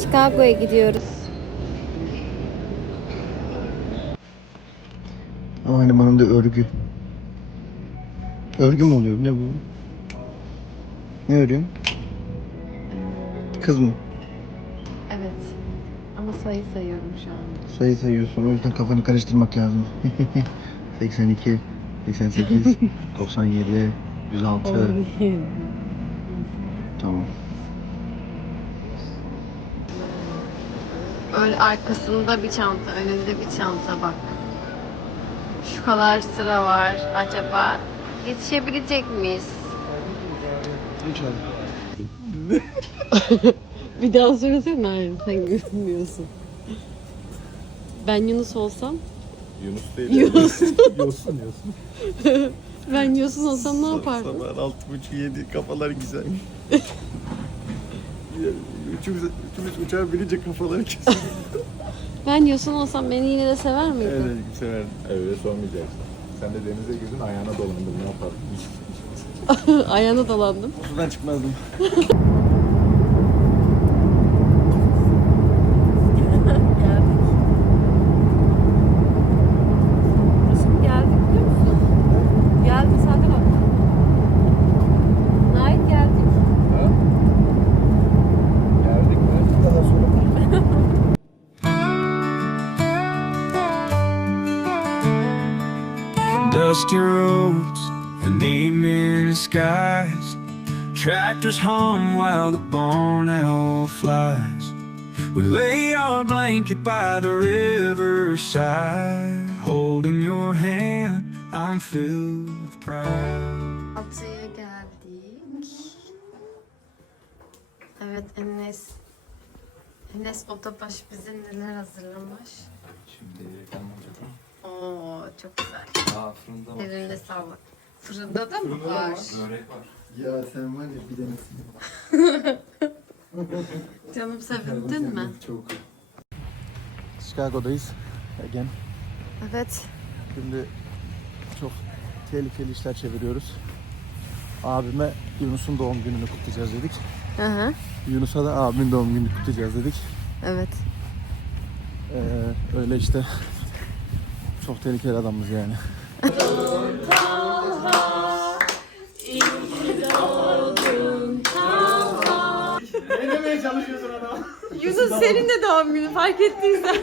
Chicago'ya gidiyoruz. Havalimanında örgü. Örgü mü oluyor? Ne bu? Ne örüyorsun? Kız mı? Evet. Ama sayı sayıyorum şu an. Sayı sayıyorsun. O yüzden kafanı karıştırmak lazım. 82, 88, 97, 106. Tamam. Öyle arkasında bir çanta, önünde bir çanta bak. Şu kadar sıra var. Acaba yetişebilecek miyiz? Hadi. Bir daha söylesene hayır sen görünmüyorsun. Ben Yunus olsam Yunus değil. Yunus. Yosun yosun. ben Yunus olsam ne yapardım? Sabah altı buçuk yedi kafalar güzel. üçümüz, üçümüz uçağa binince kafaları kesin. Ben Yosun olsam beni yine de sever miydin? Evet severdim. Öyle sormayacaksın. Sen de denize girdin ayağına dolandın ne yapardın? Ayağına dolandım. Sudan çıkmazdım. Dusty roads and evening skies. Tractors hum while the barn owl flies. We lay our blanket by the riverside. Holding your hand, I'm filled with pride. Altıya geldik. Evet Enes. Enes Otobaş bize neler hazırlamış. Şimdi ben olacağım. Oo çok güzel. Aa fırında var. Eline sağlık. Fırında da mı var? Börek var. Ya sen var ya bir denesin. Canım sevindin mi? Çok. Chicago'dayız. Again. Evet. Şimdi çok tehlikeli işler çeviriyoruz. Abime Yunus'un doğum gününü kutlayacağız dedik. Hı hı. Yunus'a da abimin doğum gününü kutlayacağız dedik. Evet. Ee, öyle işte çok tehlikeli adamız yani. Yunus senin de doğum günü fark ettiysen.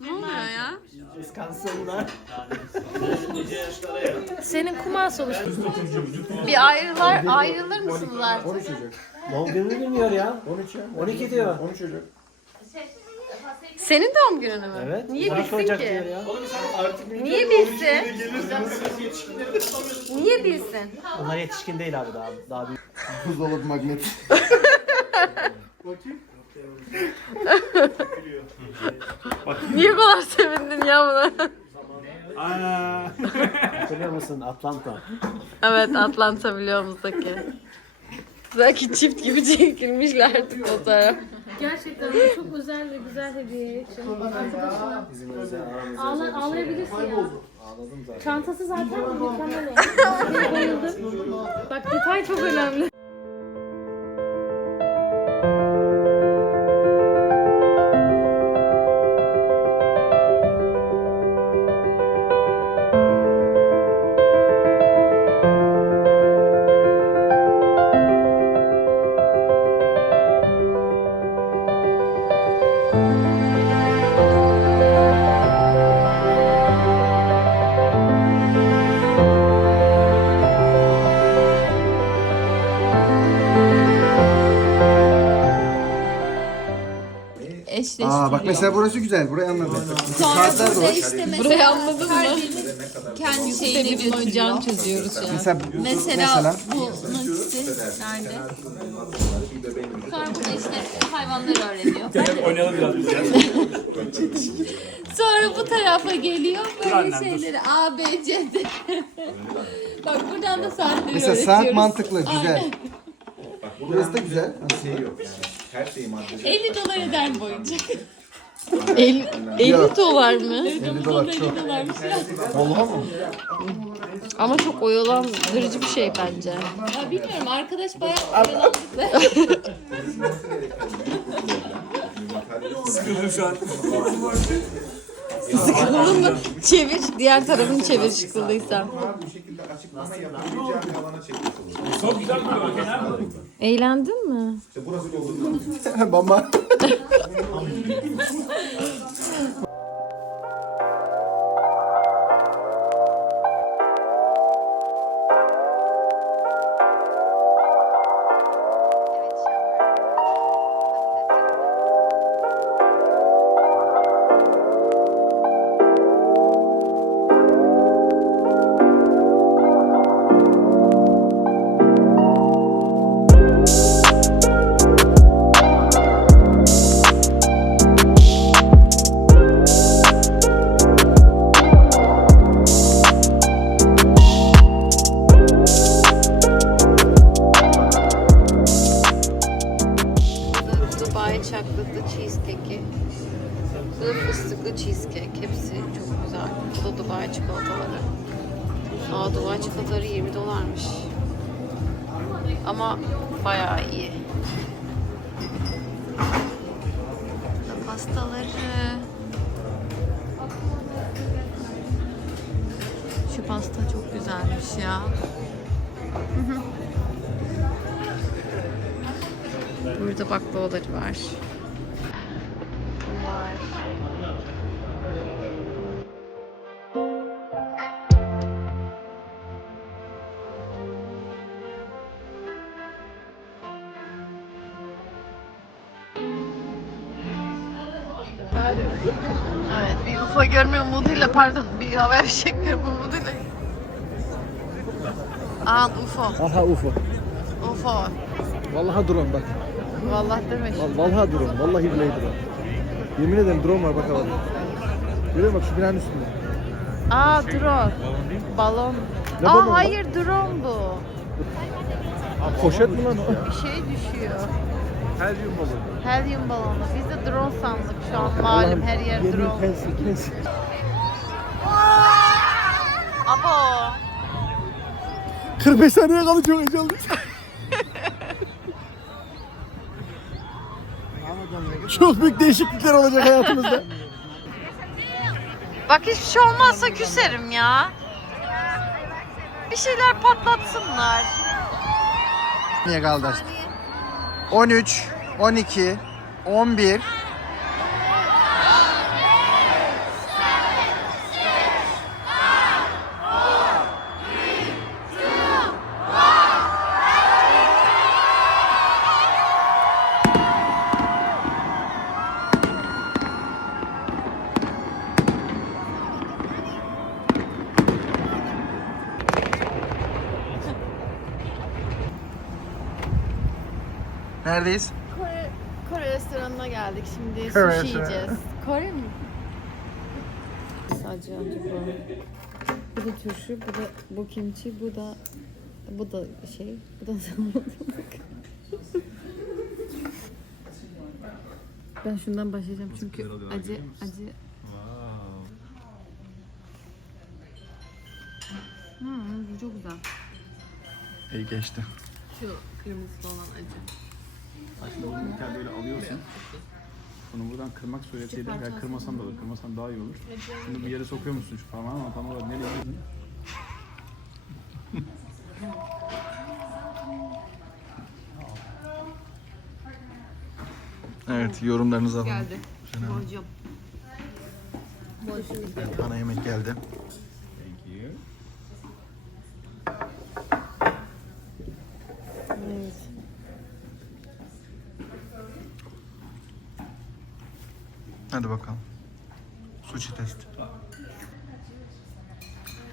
Ne oluyor ya? Senin kumar oluştu. Bir ayrılar, ayrılır mısınız artık? Doğum gününü bilmiyor ya. 13 ya. 12 diyor. 13 çocuk. Senin doğum günün mü? Evet. Niye Kaç bilsin olacak ki? ya. Niye bilsin? Niye bilsin? Onlar yetişkin değil abi daha. Daha büyük. Buzdolabı magnet. Niye bu kadar sevindin ya buna? Hatırlıyor musun Atlanta? evet Atlanta biliyorumuzdaki. Belki çift gibi çekilmişlerdi fotoğraf. Gerçekten çok özel ve güzel hediye. Arkadaşına özel aramızda. ağla, ağlayabilirsin ya. Ağladım zaten. Çantası zaten mükemmel. Ben bayıldım. Bak detay çok önemli. Mesela burası güzel. Burayı anladım. Saatler de var. Burayı anladın mı? kendi şeyini götürüyor. çözüyoruz şu an. Mesela, Mesela, mesela bunun işte nerede? Sonra burada işte hayvanları öğreniyor. Sonra bu tarafa geliyor böyle şeyleri A, B, C, D. Bak buradan da saatleri mesela öğretiyoruz. saat mantıklı, güzel. Aynen. Burası da güzel. Şey yok yani. Her şeyi maddeci. 50 dolar eder boyunca. El, 50 dolar mı? 50 dolar çok. Vallahi mı? Ama çok oyalandırıcı bir şey bence. Ya bilmiyorum arkadaş bayağı oyalandı. Sıkıldın mı? Çevir. Diğer tarafını çevir sıkıldıysan. Bu şekilde açıklama yapabileceğim bir. Eğlendin mi? İşte burası yolunda. Bamba. bayağı iyi. Pastaları. Şu pasta çok güzelmiş ya. Burada baklavaları var. Var. Evet, bir UFO görme umuduyla pardon, bir hava fişek görme umuduyla. Aa UFO, Aha UFO. UFO. Vallahi drone bak. Vallahi demiş. Val- Vallahi drone. Vallahi billahi drone. Yemin ederim drone var bakalım. Görüyor musun bak şu binanın üstünde. Aa drone. Balon. Ne Aa balonu lan? hayır drone bu. Poşet mi lan o? Bir şey düşüyor. Helyum balonu. Helyum balonu. Biz de drone sandık şu an. Malum her yer drone. pensil. Abo. 45 saniye kaldı çok heyecanlıyız. çok büyük değişiklikler olacak hayatımızda. Bak hiçbir şey olmazsa küserim ya. Bir şeyler patlatsınlar. Niye kaldı işte? 13, 12, 11, Neredeyiz? Geldik şimdi. Sushi restoranı. yiyeceğiz. Kore mi? Sadece acaba. Bu da turşu, bu da bu kimchi, bu da bu da şey, bu da salatalık. ben şundan başlayacağım çünkü acı acı. Hmm, bu çok güzel. İyi geçti. Şu kırmızı olan acı. Bir tane böyle alıyorsun. Bunu buradan kırmak suretiyle veya kırmasan da olur. Kırmasan daha iyi olur. Şunu bir yere sokuyor musun şu parmağını ama tam olarak nereye gidiyorsun? Evet yorumlarınızı alalım. Geldi. Borcum. Ana yemek geldi. Hadi bakalım. Sushi test.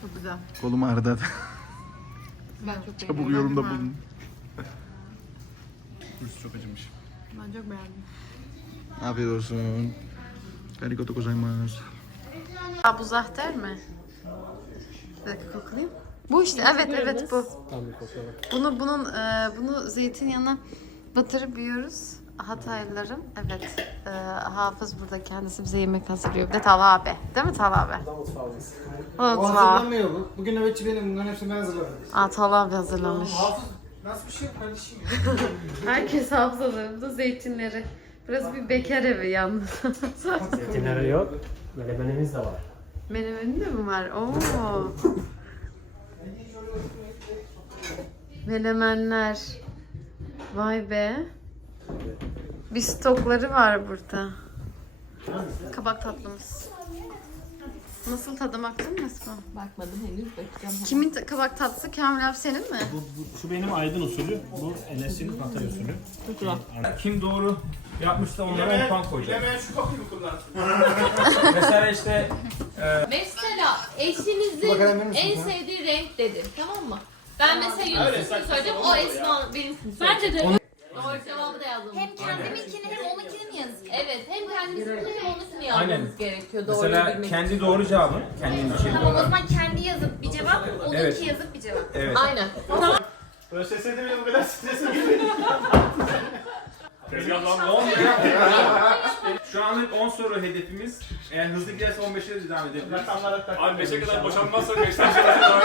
Çok güzel. Kolum ağrıdı hadi. Ben çok Çabuk beğendim. yorumda Ha, bulun. Burası çok acımış. Ben çok beğendim. Afiyet olsun. Arigato gozaimasu. Aa, bu zahter mi? Bir dakika koklayayım. Bu işte evet evet bu. Tam bir kokuyor bak. Bunu bunun e, bunu zeytinyağına batırıp yiyoruz. Hataylılarım evet e, Hafız burada kendisi bize yemek hazırlıyor. Bir de Talha abi. Değil mi Talha abi? Bu da mutfağımız. O Unutma. hazırlamıyor bu. Bugün nöbetçi benim. Bunların hepsini ben hazırladım. Aa Talha abi hazırlamış. Hafız nasıl bir şey kardeşim? Herkes hafızalarında zeytinleri. Burası bir bekar evi yalnız. Zeytinleri yok. Melemenimiz de var. Menemenin de mi var? Oo. Menemenler. Vay be. Bir stokları var burada. Kabak tatlımız. Nasıl tadı baktın mı Esma? Bakmadım henüz bakacağım. Kimin ta- kabak tatlısı? Kamil abi senin mi? Bu, bu- şu benim Aydın usulü, bu Enes'in Hatay usulü. Kim doğru yapmışsa onlara 10 puan koyacağım. Hemen şu kapıyı mı kullansın? Mesela işte Mesela eşinizin en sevdiği renk dedi. Tamam mı? Ben mesela Yunus'un söyleyeceğim. O Esma benimkini Bence de Doğru cevabı da yazmamız Hem kendiminkini hem onunkini mi yazayım? Evet hem kendimizinkini hem onunkini Aynen. yazmamız gerekiyor. Doğru mesela bilmek kendi doğru cevabı, kendin bir şey Tamam o zaman kendi yazıp bir cevap, onunki Evet. yazıp bir cevap. Evet. Aynen. ÖSS'de bile bu kadar strese girmedi. Şu anlık 10 soru hedefimiz. Eğer hızlı giderse 15'e de devam edebiliriz. Rakamlara tak. Abi 5'e kadar boşanmazsa 5'ten sonra.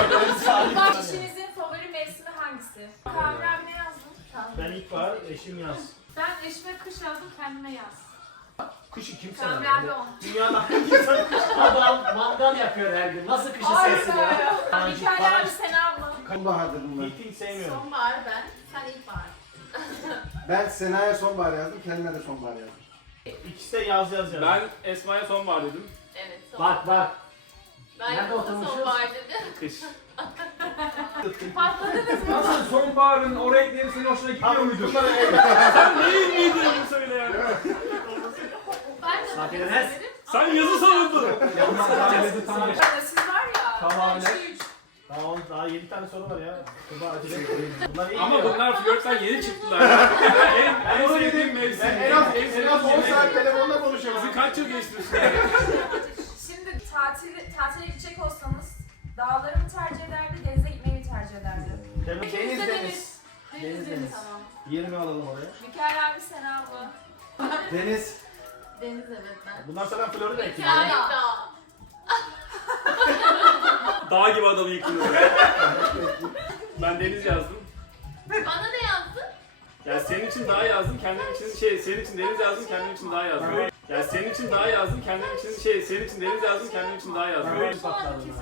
Eşinizin favori mevsimi hangisi? Abi ne yazdın? Ben ilkbahar, eşim yaz. Ben eşime kış yazdım kendime yaz. Kışı kim Kamil abi on. Dünyada hangi insan kış adam mangal yapıyor her gün. Nasıl kışı sevsin ya? Mikael abi sen abla. Sonbahardır bunlar. Hiç sevmiyorum. Sonbahar ben, sen ilkbahar. Ben Sena'ya sonbahar yazdım. Kendime de sonbahar yazdım. İkisi de yaz yaz yaz. Ben Esma'ya sonbahar dedim. Evet. Sonbahar. Bak bak. Ben Nerede Yunus'a oturmuşuz? sonbahar dedim. Kış. Patladınız mı? Nasıl sonbaharın o renkleri senin hoşuna gidiyor muydu? Sen neyin miydin onu söyle ya. Ben de bunu Enes. severim. Sen yazı savundun. tamam. Siz var ya. Tamam, ben üç. Daha, on, daha 7 tane soru var ya. Burada acele Bunlar iyi Ama gidiyor. bunlar flörtten yeni çıktılar. en, en sevdiğim mevsim. En az, en az 10 yemek. saat telefonda konuşuyoruz. Bizi kaç yıl geçti üstüne? Şimdi tatil, tatile dağları mı tercih ederdi, denize gitmeyi mi tercih ederdi? Demek Deniz, deniz deniz. deniz. Deniz. Tamam. 20 alalım oraya. Mikael abi sen abla. Deniz. Deniz evet ben. Bundan sonra Florida ekledim. Yani daha. Dağ gibi adamı yıkıyor. ben deniz yazdım. Bana ne yazdın? Yani senin için daha yazdım, kendim için şey, senin için deniz yazdım, kendim için daha yazdım. Yani senin için daha yazdım, kendim için şey, senin için deniz yazdım, kendim için daha yazdım.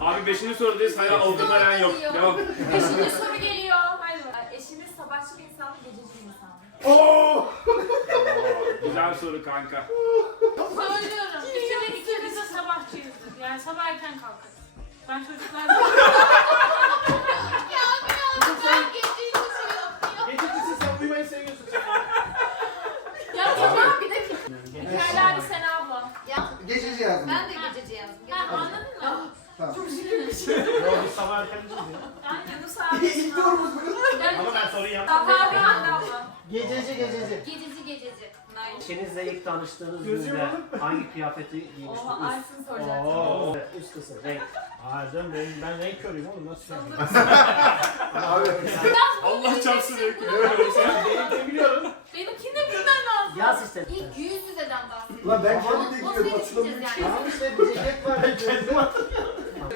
Abi 5. sorudayız, hala olduğum veren yok. Devam. Beşinci soru geliyor. Haydi bakalım. Eşiniz savaşçı bir insan mı, gececi bir insan mı? Oo! Güzel soru kanka. Söylüyorum. İkimiz, ikimiz de sabahçıyızdır. Yani sabah erken kalkarız. Ben çocuklarla... Ben geçtiğim için yapıyor. Gececisin sen uyumayı seviyorsun. Ya tamam bir dakika. Mikael abi sen abla. Gececi yazdım. Ben de gececi yazdım. Ha anladın mı? Tamam. Yok biz sabah erken gidiyoruz ya. Yunus abi. İlk sorumuz bu. Ama ben soruyu yaptım. Daha abi Hande abla. Gececi gececi. Gececi gececi. Eşinizle ilk tanıştığınız günde hangi kıyafeti giymiştiniz? Oha Aysun soracak. Oo, üst kısım renk. Aa canım ben, ben renk körüyüm oğlum nasıl şey Abi. Allah çarpsın Benimkini biliyorum. Benimkini. Yaz işte. İlk yüz yüzeden bahsediyorum. Ulan ben kendi de yetişeceğiz hatırlamıyorum. yani? Tamam işte bir ceket var.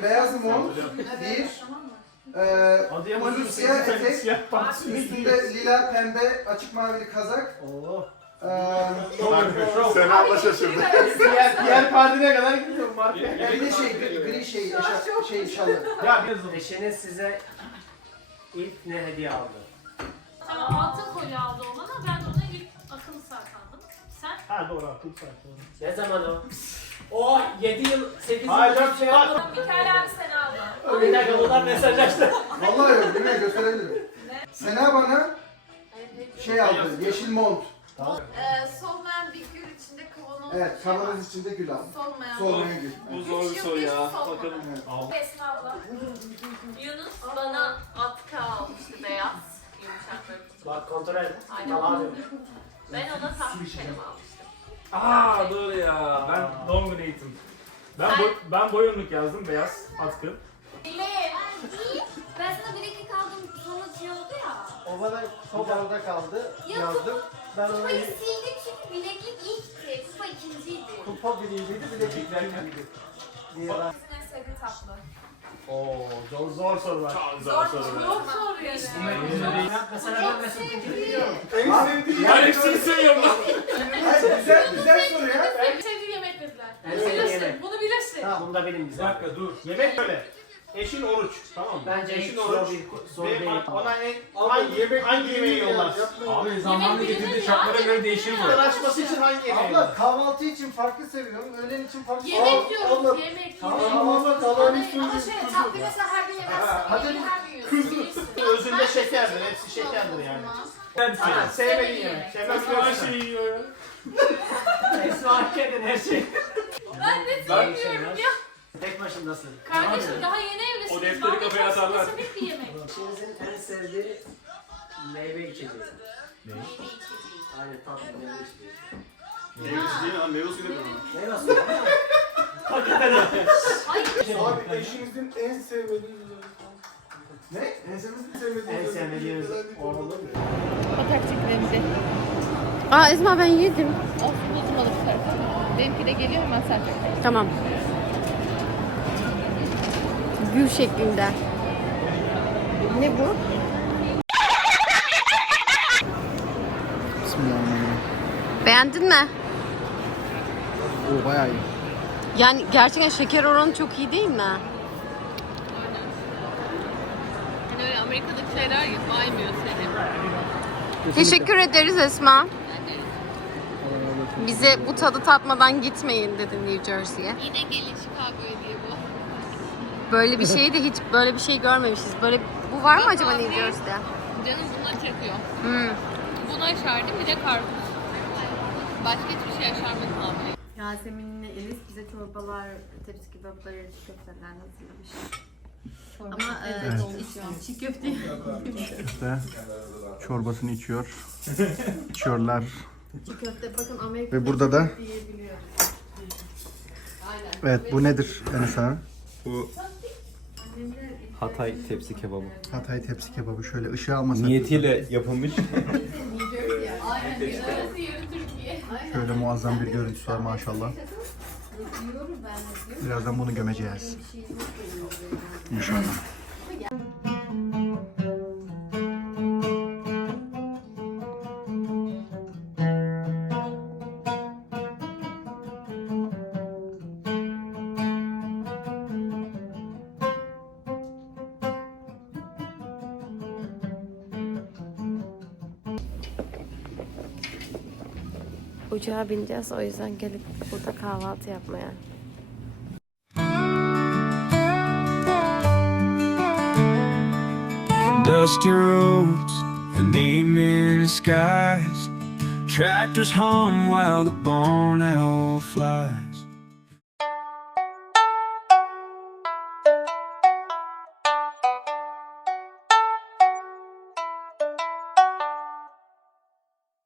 Beyaz mont. Bir. Tamam mı? Eee Adıyaman'ın uzun siyah etek. Üstünde lila pembe açık mavili kazak. Oo. Eee Sen abla şaşırdı. Pierre, Pierre Cardin'e kadar gidiyorum marka. bir de şey gri, gri şey, eşarp, şey şalı. Ya bir Eşiniz size ilk ne hediye aldı? Tamam altın kolye aldı o bana. Ben Ha doğru akıl saat doğru. Ne zaman o? O 7 yıl, 8 yıl Hayır bak şey yapmadım. Mikael abi sen abla. Bir dakika bunlar mesajlaştı. Vallahi yok, bilmiyorum gösterebilirim. Sena bana şey aldı, yeşil mont. Ee, solmayan bir gül içinde kavanoz. Evet, kavanoz içinde gül aldı. Solmayan. Solmayan gül. Bu zor bir soru ya. Bakalım. Esma abla. Yunus bana atkı almıştı beyaz. Yumuşak böyle. Bak kontrol et. Aynen. Abi. Ben ona kalem almıştım. Aa doğru ya. Ben doğum günü eğitim. Ben boy, ben boyunluk yazdım beyaz atkı. Dileğim. Ben sana bir iki kaldım sonra şey oldu ya. O bana kupada kaldı. Yazdım. Ben onu Kupayı sildik çünkü bileklik ilkti. Kupa ikinciydi. kupa birinciydi bileklikler ikinciydi. Diye ben... Sevdiği tatlı. Oo, zor, zor soru var. Zor soru. Çok zor yani. Mesela ben Mesut Tekin'i biliyorum. En sevdiği Ben hepsini seviyorum lan. Güzel güzel soru ya. En sevdiği yemek dediler. En Bunu bilirsin. yemek. Bunu bilirsin. Tamam, bunu da benim Bir güzel. dakika dur. Yemek böyle. Eşin oruç. Tamam mı? Bence Eşin hiç zor oruç. bir soru Ve değil. ona en hangi yemek hangi yemeği yollarsın? Abi zamanla getirdiği şartlara göre değişir Uğraşması için hangi yemeği Abla yollarsın? kahvaltı için farklı seviyorum. Öğlen için farklı Yemek Al- diyoruz. abla, Yemek. Tamam yemek. ama abla kahvaltı Ama şey tatlı mesela her gün yemezsin. Hadi. Yemeği her gün yiyorsun. Bilirsin. Özünde şekerdir. Hepsi şekerdir yani. Ben Aynen sevmediğin yemek. Esma her yemek. şeyi yiyor ya. Esma Akkedin her şey. Ben ne söylüyorum ya. Tek başındasın. Kardeşim daha yeni evlisiniz. O defteri Bana kafaya çok atarlar. spesifik bir yemek. İçinizin en sevdiği meyve içeceği. Aynen tatlı meyve içeceği. Değil mi lan? Meyve suyu da Meyve suyu ama Abi eşinizin en sevmediği Ne? En sevmediği en sevmediğiniz o olur mu? Fotoğraf çekilelim de. Aa Esma ben yedim. Olsun bozulmadı bu tarafa. Benimki de geliyor hemen sen çek. Tamam. Gül şeklinde. Ne bu? Bismillahirrahmanirrahim. Beğendin mi? Oo bayağı iyi. Yani gerçekten şeker oranı çok iyi değil mi? Öyle Amerika'daki şeyler gibi baymıyor seni. Teşekkür ederiz Esma. Bize bu tadı tatmadan gitmeyin dedi New Jersey'ye. Yine gelin Chicago'ya. Böyle bir şeyi de hiç böyle bir şey görmemişiz. Böyle bu var mı acaba New Jersey'de? Canım bunları çekiyor. Hmm. Buna yaşardım bir de karpuz. Başka hiçbir şey yaşarmadım abi. Yasemin'le Elis bize çorbalar, tepsi kebapları, çiğ köfteler hazırlamış. Ama e, çiğ köfte İşte çorbasını içiyor. İçiyorlar. çiğ köfte bakın Amerika'da Ve burada da evet bu nedir Enes abi? Bu Hatay tepsi kebabı. Hatay tepsi kebabı şöyle ışığı almasak. Niyetiyle yapılmış. Şöyle muazzam bir görüntüsü var maşallah. Birazdan bunu gömeceğiz. İnşallah. Uçağa bineceğiz o yüzden gelip burada kahvaltı yapmaya. Dusty roads and evening skies. Tractors hum while the barn owl flies.